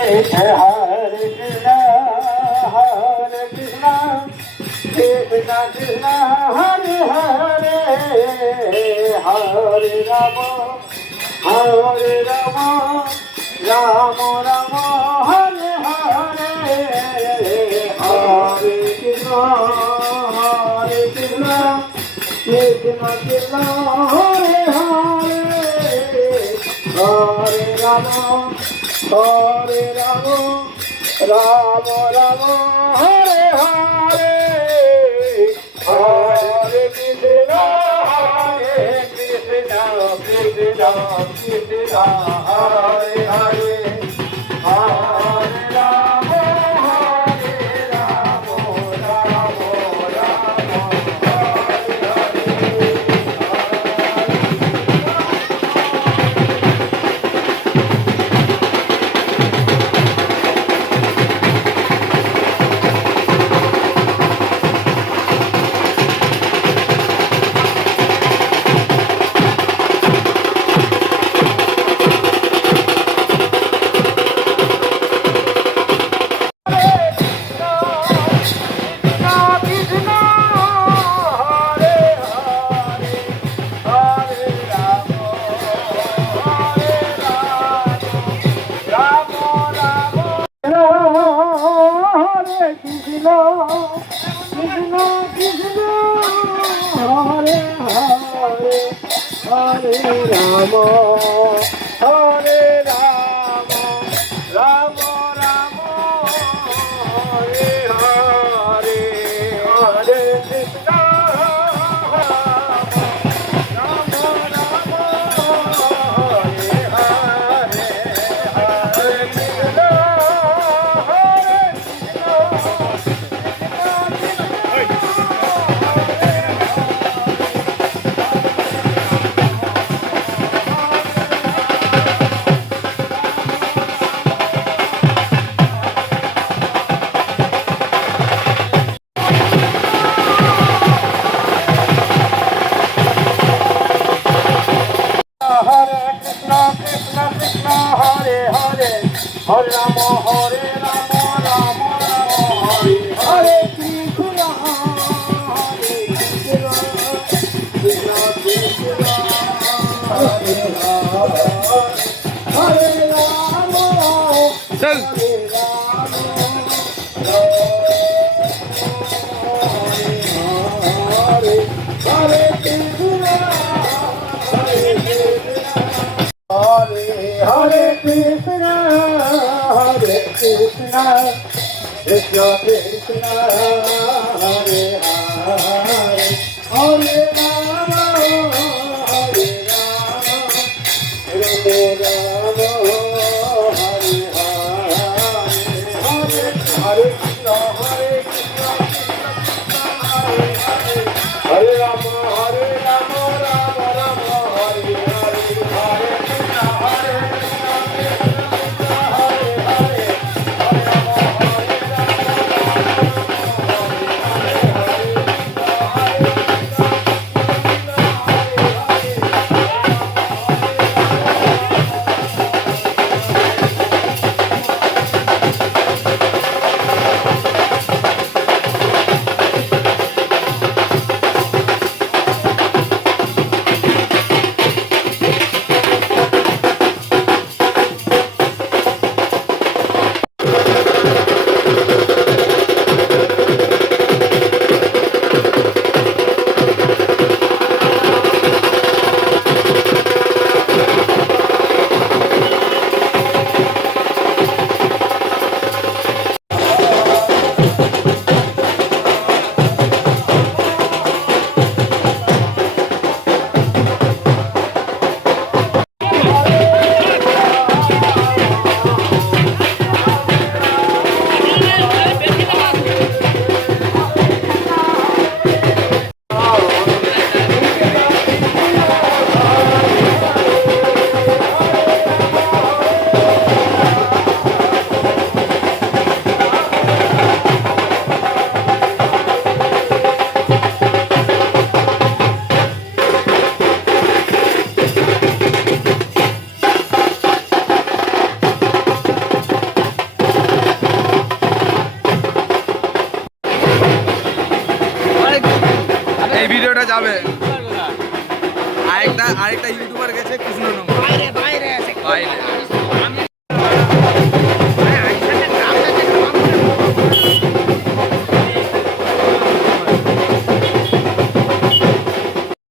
Hare Krishna, Hare Krishna, Krishna Krishna, Hare Hare, Hare Rama, Hare Rama, Rama Rama, Hare Hare, Hare Krishna, Hare Krishna, Krishna Krishna, Hare Hare, Hare Rama, Hare Rama, Rama Rama, Hare Hare, Hare Krishna, Krishna Krishna, Krishna Hare Hare, Hare Rama, Hare Rama, Rama Rama, Hare Rama, Hare Rama, Rama Rama, Hare Hare, Hare Krishna, Rama Rama, Hare Hare, Hare Krishna, Hare Hare Rama, Hare Rama, Rama Rama, Hare Hare Krishna, Hare Krishna, Krishna Krishna, Hare Rama, Hare Rama, Hare Hare Krishna, Hare Hare Krishna, Hare Krishna, Krishna Krishna, Hare Hare, Hare Rama, Hare Rama, Rama Rama, Hare Hare, Hare Krishna, Hare Krishna, Hare Hare, Hare Rama, Hare Rama, Rama Rama, Hare Hare, Hare Krishna, Hare Krishna, Krishna Krishna, Hare Hare, Hare Rama, Hare Rama, Rama Rama, Hare যাবে। আরেকটা YouTuber গেছে কৃষ্ণনগর।